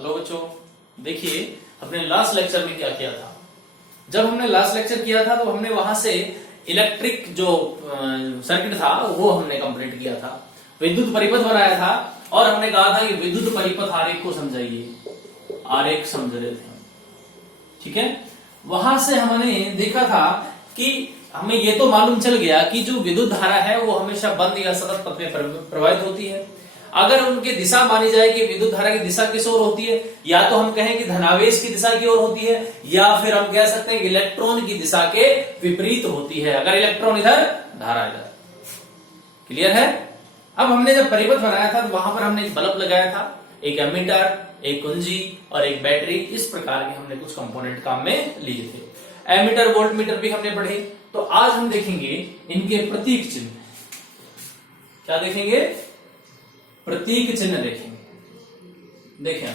Hello बच्चों, देखिए हमने लास्ट लेक्चर में क्या किया था। जब हमने लास्ट लेक्चर किया था तो हमने वहां से इलेक्ट्रिक जो सर्किट था वो हमने कंप्लीट किया था, विद्युत परिपथ बनाया था और हमने कहा था कि विद्युत परिपथ आरेख को समझाइए, आरेख समझ रहे थे। ठीक है, वहां से हमने देखा था कि हमें ये तो मालूम चल गया कि जो विद्युत धारा है वो हमेशा बंद या सतत पथ में प्रवाहित होती है। अगर उनकी दिशा मानी जाए कि विद्युत धारा की दिशा किस ओर होती है, या तो हम कहें कि धनावेश की दिशा की ओर होती है, या फिर हम कह सकते हैं कि इलेक्ट्रॉन की दिशा के विपरीत होती है। अगर इलेक्ट्रॉन इधर, धारा इधर। क्लियर है? अब हमने जब परिपथ बनाया था तो वहां पर हमने एक बल्ब लगाया था, एक एमीटर, एक कुंजी और एक बैटरी। इस प्रकार के हमने कुछ कंपोनेंट काम में लिए थे। एमीटर, वोल्ट मीटर भी हमने पढ़े। तो आज हम देखेंगे इनके प्रतीक चिन्ह। क्या देखेंगे? प्रतीक चिन्ह देखेंगे। देखें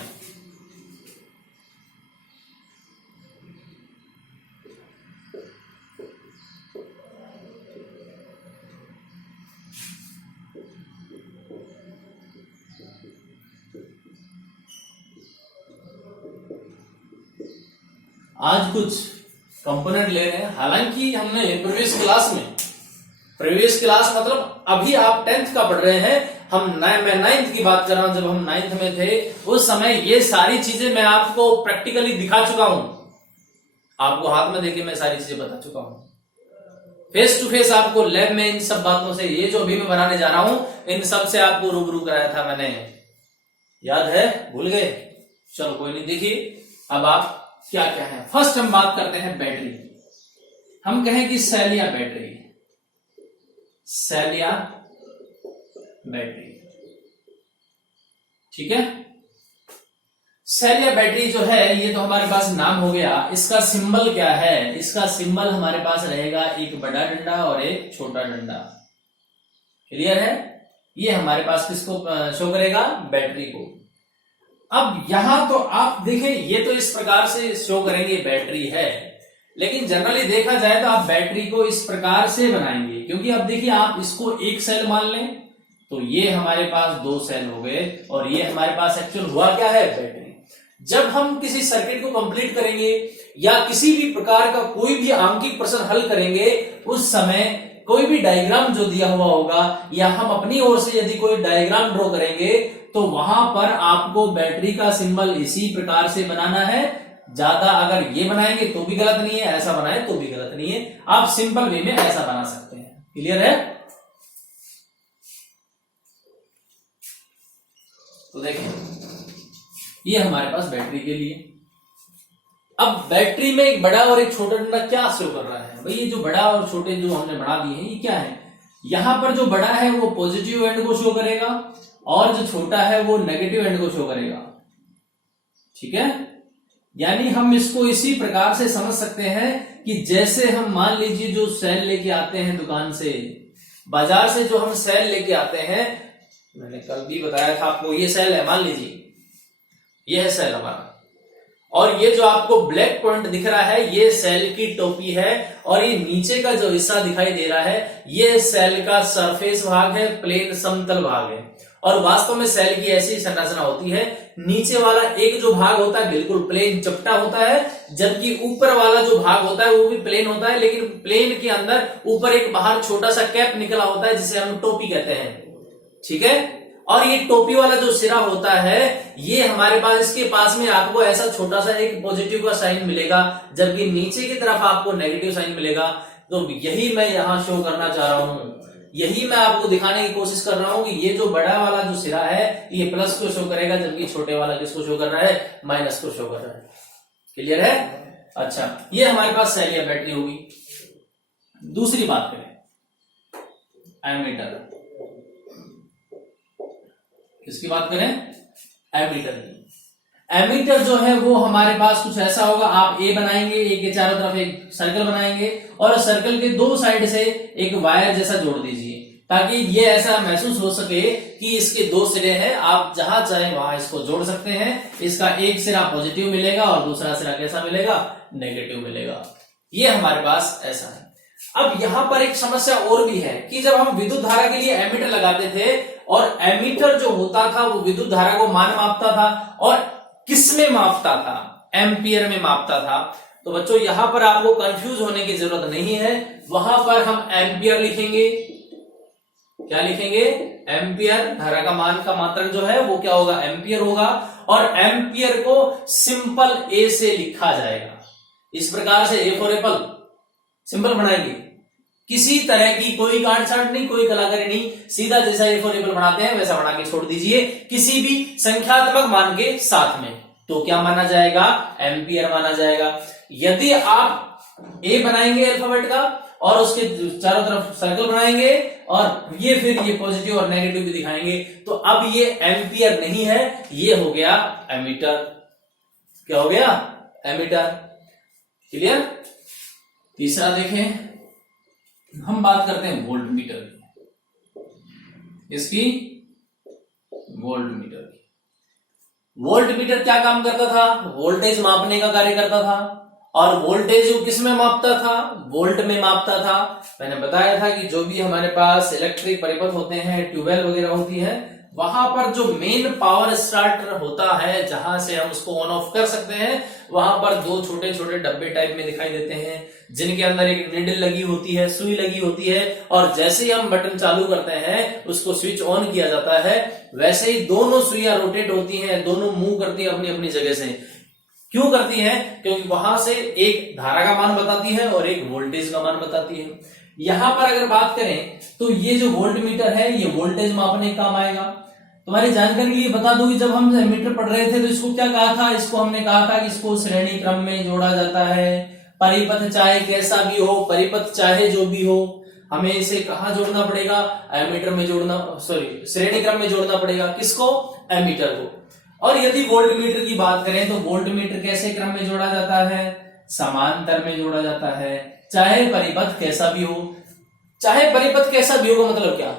आज कुछ कंपोनेंट ले रहे हैं। हालांकि हमने प्रीवियस क्लास मतलब अभी आप 10th का पढ़ रहे हैं, मैं 9th की बात कर रहा हूं। जब हम 9th में थे उस समय ये सारी चीजें मैं आपको प्रैक्टिकली दिखा चुका हूं, आपको हाथ में देके मैं सारी चीजें बता चुका हूं। फेस टू फेस आपको लैब में इन सब बातों से, ये जो अभी मैं बनाने जा रहा हूं, इन सब से आपको रूबरू कराया था मैंने। याद है? भूल गए? चलो कोई नहीं। देखिए अब आप क्या क्या है। फर्स्ट हम बात करते हैं बैटरी। हम कहें कि सेल या बैटरी, सेल या बैटरी। ठीक है, सेल या बैटरी जो है ये तो हमारे पास नाम हो गया। इसका सिंबल क्या है? इसका सिंबल हमारे पास रहेगा एक बड़ा डंडा और एक छोटा डंडा। क्लियर है? ये हमारे पास किसको शो करेगा? बैटरी को। अब यहां तो आप देखें, ये तो इस प्रकार से शो करेंगे बैटरी है, लेकिन जनरली देखा जाए तो आप बैटरी को इस प्रकार से बनाएंगे। क्योंकि अब देखिए, आप इसको एक सेल मान लें तो ये हमारे पास दो सेल हो गए और ये हमारे पास एक्चुअल हुआ क्या है? बैटरी। जब हम किसी सर्किट को कंप्लीट करेंगे या किसी भी प्रकार का कोई भी आंकिक प्रश्न हल करेंगे, उस समय कोई भी डायग्राम जो दिया हुआ होगा या हम अपनी ओर से यदि कोई डायग्राम ड्रॉ करेंगे तो वहां पर आपको बैटरी का सिंबल इसी प्रकार से बनाना है। ज्यादा अगर ये बनाएंगे तो भी गलत नहीं है, ऐसा बनाए तो भी गलत नहीं है। आप सिंपल वे में ऐसा बना सकते हैं। क्लियर है? तो देखें, ये हमारे पास बैटरी के लिए। अब बैटरी में एक बड़ा और एक छोटा डंडा क्या शो कर रहा है? भाई ये जो बड़ा और छोटे जो हमने बना दिए हैं, ये क्या है? यहां पर जो बड़ा है वो पॉजिटिव एंड को शो करेगा और जो छोटा है वो नेगेटिव एंड को शो करेगा। ठीक है, यानी हम इसको इसी प्रकार से समझ सकते हैं कि जैसे हम मान लीजिए जो सेल लेके आते हैं दुकान से, बाजार से जो हम सेल लेके आते हैं, मैंने कल भी बताया था आपको, ये सेल है, मान लीजिए ये है सेल हमारा, और ये जो आपको ब्लैक पॉइंट दिख रहा है ये सेल की टोपी है, और ये नीचे का जो हिस्सा दिखाई दे रहा है ये सेल का सरफेस भाग है, प्लेन समतल भाग है। और वास्तव में सेल की ऐसी संरचना होती है, नीचे वाला एक जो भाग होता है बिल्कुल प्लेन चपटा होता है, जबकि ऊपर वाला जो भाग होता है वो भी प्लेन होता है, लेकिन प्लेन के अंदर ऊपर एक बाहर छोटा सा कैप निकला होता है जिसे हम टोपी कहते हैं। ठीक है, और ये टोपी वाला जो सिरा होता है ये हमारे पास, इसके पास में आपको ऐसा छोटा सा एक पॉजिटिव का साइन मिलेगा, जबकि नीचे की तरफ आपको नेगेटिव साइन मिलेगा। तो यही मैं यहां शो करना चाह रहा हूं, यही मैं आपको दिखाने की कोशिश कर रहा हूं कि ये जो बड़ा वाला जो सिरा है ये प्लस को शो करेगा, जबकि छोटे वाला किसको शो कर रहा है? माइनस को शो कर रहा है। क्लियर है? अच्छा, ये हमारे पास सेल या बैटरी होगी। दूसरी बात करें, एमीटर। किसकी बात करें? एमीटर की। एमीटर जो है वो हमारे पास कुछ ऐसा होगा, आप ए बनाएंगे, ए के चारों तरफ एक सर्कल बनाएंगे और सर्कल के दो साइड से एक वायर जैसा जोड़ दीजिए, ताकि ये ऐसा महसूस हो सके कि इसके दो सिरे हैं, आप जहां चाहे वहां इसको जोड़ सकते हैं। इसका एक सिरा पॉजिटिव मिलेगा और दूसरा सिरा कैसा मिलेगा? नेगेटिव मिलेगा। ये हमारे पास ऐसा है। अब यहां पर एक समस्या और भी है कि जब हम विद्युत धारा के लिए एमीटर लगाते थे और एमीटर जो होता था वो विद्युत धारा को मान मापता था, और किस में मापता था? एम्पियर में मापता था। तो बच्चों यहां पर आपको कंफ्यूज होने की जरूरत नहीं है, वहां पर हम एम्पियर लिखेंगे। क्या लिखेंगे? एम्पियर। धारा का मान का मात्रक जो है वो क्या होगा? एम्पियर होगा। और एम्पियर को सिंपल ए से लिखा जाएगा। इस प्रकार से ए फॉर एप्पल सिंपल बनाएंगे, किसी तरह की कोई काट छाट नहीं, कोई कलाकारी नहीं, सीधा जैसा ए फॉर एप्पल बनाते हैं वैसा बना के छोड़ दीजिए किसी भी संख्यात्मक मान के साथ में। तो क्या माना जाएगा? एम्पियर माना जाएगा। यदि आप ए बनाएंगे अल्फाबेट का और उसके चारों तरफ सर्कल बनाएंगे और ये फिर ये पॉजिटिव और नेगेटिव भी दिखाएंगे, तो अब ये एम्पियर नहीं है, ये हो गया एमीटर। क्या हो गया? एमीटर। क्लियर? तीसरा देखें, हम बात करते हैं वोल्ट मीटर की। इसकी वोल्ट मीटर की। वोल्ट मीटर क्या काम करता था? वोल्टेज मापने का कार्य करता था। और वोल्टेज को किस में मापता था? वोल्ट में मापता था। मैंने बताया था कि जो भी हमारे पास इलेक्ट्रिक परिपथ होते हैं, ट्यूबवेल वगैरह होती है, वहां पर जो मेन पावर स्टार्टर होता है, जहां से हम उसको ऑन ऑफ कर सकते हैं, वहां पर दो छोटे छोटे डब्बे टाइप में दिखाई देते हैं, जिनके अंदर एक नीडल लगी होती है, सुई लगी होती है, और जैसे ही हम बटन चालू करते हैं, उसको स्विच ऑन किया जाता है, वैसे ही दोनों सुइयां रोटेट होती हैं, दोनों मूव करती हैं अपनी अपनी जगह से। क्यों करती है? क्योंकि वहां से एक धारा का मान बताती है और एक वोल्टेज का मान बताती है। यहां पर अगर बात करें तो ये जो वोल्ट मीटर है ये वोल्टेज मापने का काम आएगा। तुम्हारी जानकारी के लिए बता दूं कि जब हम मीटर पढ़ रहे थे तो इसको क्या कहा था? इसको हमने कहा था कि इसको श्रेणी क्रम में जोड़ा जाता है। परिपथ चाहे कैसा भी हो, परिपथ चाहे जो भी हो, हमें इसे कहां जोड़ना पड़ेगा? एमीटर में जोड़ना, सॉरी श्रेणी क्रम में जोड़ना पड़ेगा। किसको? एमीटर को। और यदि वोल्ट मीटर की बात करें तो वोल्ट मीटर कैसे क्रम में जोड़ा जाता है? समांतर में जोड़ा जाता है, चाहे परिपथ कैसा भी हो। चाहे परिपथ कैसा भी होगा मतलब क्या?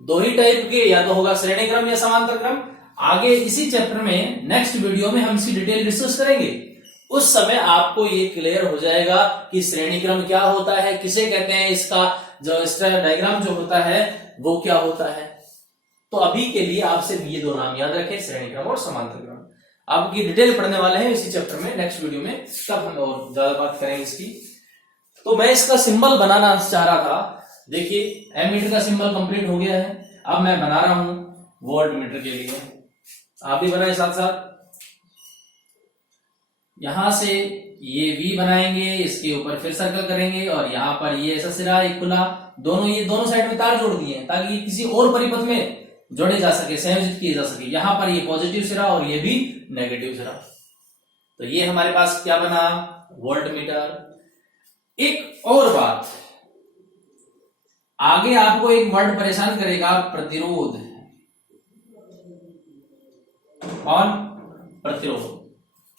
दो ही टाइप के, या तो होगा श्रेणी क्रम या समांतर क्रम। आगे इसी चैप्टर में नेक्स्ट वीडियो में हम इसकी डिटेल डिस्कस करेंगे। उस समय आपको ये क्लियर हो जाएगा कि श्रेणी क्रम क्या होता है, किसे कहते हैं, इसका जो स्ट्रक्चर डायग्राम जो होता है वो क्या होता है। तो अभी के लिए आप सिर्फ ये दो नाम याद रखें, श्रेणी क्रम और समांतर क्रम। आपकी डिटेल पढ़ने वाले हैं इसी चैप्टर में, नेक्स्ट वीडियो में तब हम और ज्यादा बात करेंगे इसकी। तो मैं इसका सिंबल बनाना चाह रहा था। देखिए एमीटर का सिंबल कंप्लीट हो गया है। अब मैं बना रहा हूं वोल्ट मीटर के लिए। आप भी बनाए साथ साथ। यहां से ये V बनाएंगे, इसके ऊपर फिर सर्कल करेंगे और यहाँ पर ये ऐसा सिरा एक खुला, दोनों ये दोनों साइड में तार जोड़ दिए ताकि ये किसी और परिपथ में जोड़े जा सके, संयोजित किए जा सके। यहां पर ये पॉजिटिव सिरा और ये भी नेगेटिव सिरा। तो ये हमारे पास क्या बना? Volt meter. एक और बात, आगे आपको एक वर्ड परेशान करेगा, प्रतिरोध। कौन? प्रतिरोध।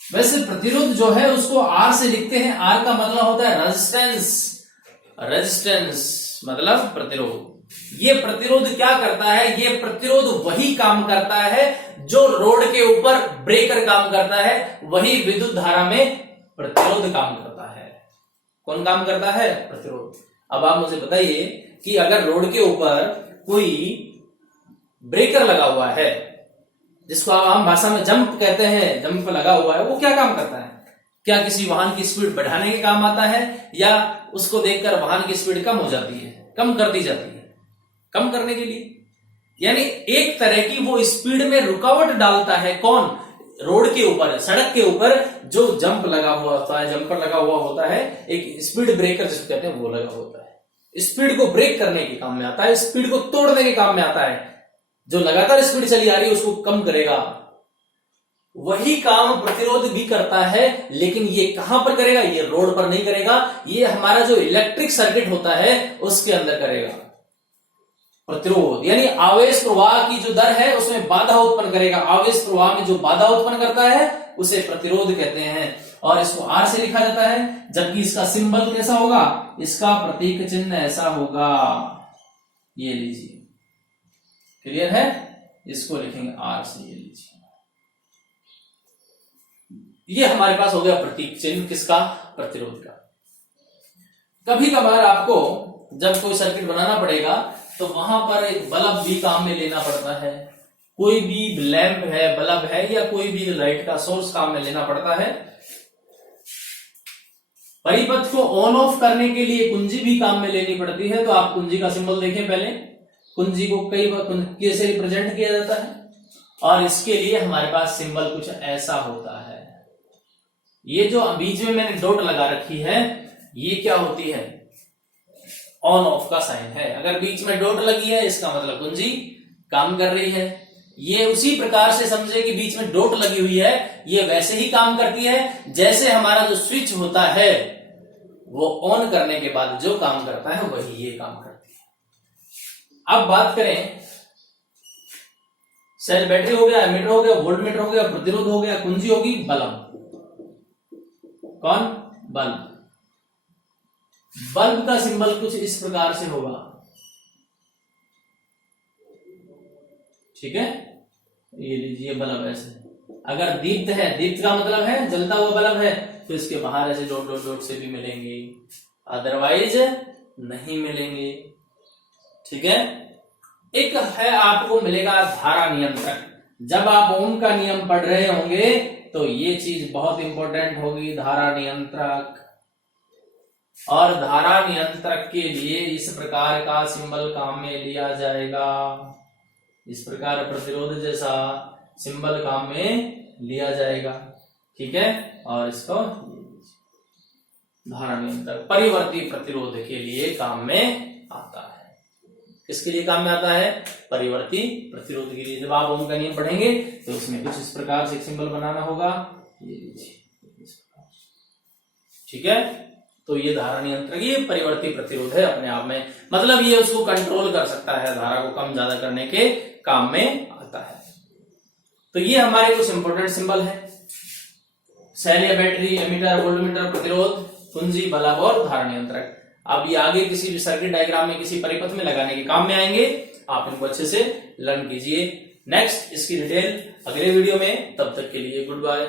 वैसे प्रतिरोध जो है उसको R से लिखते हैं। R का मतलब होता है रेजिस्टेंस। रेजिस्टेंस मतलब प्रतिरोध। ये प्रतिरोध क्या करता है? ये प्रतिरोध वही काम करता है जो रोड के ऊपर ब्रेकर काम करता है, वही विद्युत धारा में प्रतिरोध काम करता है। कौन काम करता है? प्रतिरोध। अब आप मुझे बताइए कि अगर रोड के ऊपर कोई ब्रेकर लगा हुआ है, जिसको आप आम भाषा में जंप कहते हैं, जंप लगा हुआ है, वो क्या काम करता है? क्या किसी वाहन की स्पीड बढ़ाने के काम आता है, या उसको देखकर वाहन की स्पीड कम हो जाती है, कम कर दी जाती है? कम करने के लिए, यानी एक तरह की वो स्पीड में रुकावट डालता है। कौन? रोड के ऊपर, सड़क के ऊपर जो जंप लगा हुआ होता है, जंपर लगा हुआ होता है, एक स्पीड ब्रेकर जिसको कहते हैं वो लगा होता है। स्पीड को ब्रेक करने के काम में आता है, स्पीड को तोड़ने के काम में आता है। जो लगातार स्पीड चली आ रही है उसको कम करेगा। वही काम प्रतिरोध भी करता है, लेकिन ये कहां पर करेगा? ये रोड पर नहीं करेगा, ये हमारा जो इलेक्ट्रिक सर्किट होता है उसके अंदर करेगा। प्रतिरोध यानी आवेश प्रवाह की जो दर है उसमें बाधा उत्पन्न करेगा। आवेश प्रवाह में जो बाधा उत्पन्न करता है उसे प्रतिरोध कहते हैं, और इसको R से लिखा जाता है। जबकि इसका सिंबल कैसा होगा? इसका प्रतीक चिन्ह ऐसा होगा, ये लीजिए। क्लियर है? इसको लिखेंगे R से, ये लीजिए। ये हमारे पास हो गया प्रतीक चिन्ह किसका? प्रतिरोध का। कभी कभार आपको जब कोई सर्किट बनाना पड़ेगा तो वहां पर एक बल्ब भी काम में लेना पड़ता है। कोई भी लैंप है, बल्ब है, या कोई भी लाइट का सोर्स काम में लेना पड़ता है। परिपथ को ऑन ऑफ करने के लिए कुंजी भी काम में लेनी पड़ती है। तो आप कुंजी का सिंबल देखें पहले। कुंजी को कई बार कैसे रिप्रेजेंट किया जाता है, और इसके लिए हमारे पास सिंबल कुछ ऐसा होता है। ये जो बीच में मैंने डॉट लगा रखी है, ये क्या होती है? ऑन ऑफ का साइन है। अगर बीच में डॉट लगी है, इसका मतलब कुंजी काम कर रही है। ये उसी प्रकार से समझे कि बीच में डॉट लगी हुई है, ये वैसे ही काम करती है जैसे हमारा जो स्विच होता है वो ऑन करने के बाद जो काम करता है वही ये काम करती है। अब बात करें, सेल बैटरी हो गया, एमीटर हो गया, वोल्ट मीटर हो गया, प्रतिरोध हो गया, कुंजी होगी, बल्ब। कौन? बल्ब। बल्ब का सिंबल कुछ इस प्रकार से होगा, ठीक है। ये लीजिए बल्ब ऐसे। अगर दीप्त है, दीप्त का मतलब है जलता हुआ बल्ब है, तो इसके बाहर ऐसे डॉट डॉट डॉट से भी मिलेंगे, अदरवाइज नहीं मिलेंगे, ठीक है। एक है आपको मिलेगा धारा नियंत्रक। जब आप ओम का नियम पढ़ रहे होंगे तो ये चीज बहुत इंपॉर्टेंट होगी, धारा नियंत्रक। और धारा नियंत्रक के लिए इस प्रकार का सिंबल काम में लिया जाएगा, इस प्रकार प्रतिरोध जैसा सिंबल काम में लिया जाएगा, ठीक है। और इसको धारा नियंत्रक परिवर्ती प्रतिरोध के लिए काम में आता है। किसके लिए काम में आता है? परिवर्ती प्रतिरोध के लिए। जब आप ओम का नियम पढ़ेंगे तो उसमें कुछ इस प्रकार से एक सिंबल बनाना होगा, ये लीजिए, ठीक है। तो ये धारा नियंत्रक, ये परिवर्ती प्रतिरोध है अपने आप में, मतलब ये उसको कंट्रोल कर सकता है, धारा को कम ज्यादा करने के काम में आता है। तो ये हमारे कुछ इंपॉर्टेंट सिंबल है, सेल या बैटरी, एमीटर, वोल्टमीटर, प्रतिरोध, कुंजी, बल्ब और धारा नियंत्रक। अब ये आगे किसी भी सर्किट डायग्राम में, किसी परिपथ में लगाने के काम में आएंगे। आप इनको अच्छे से लर्न कीजिए। नेक्स्ट इसकी डिटेल अगले वीडियो में, तब तक के लिए गुड बाय।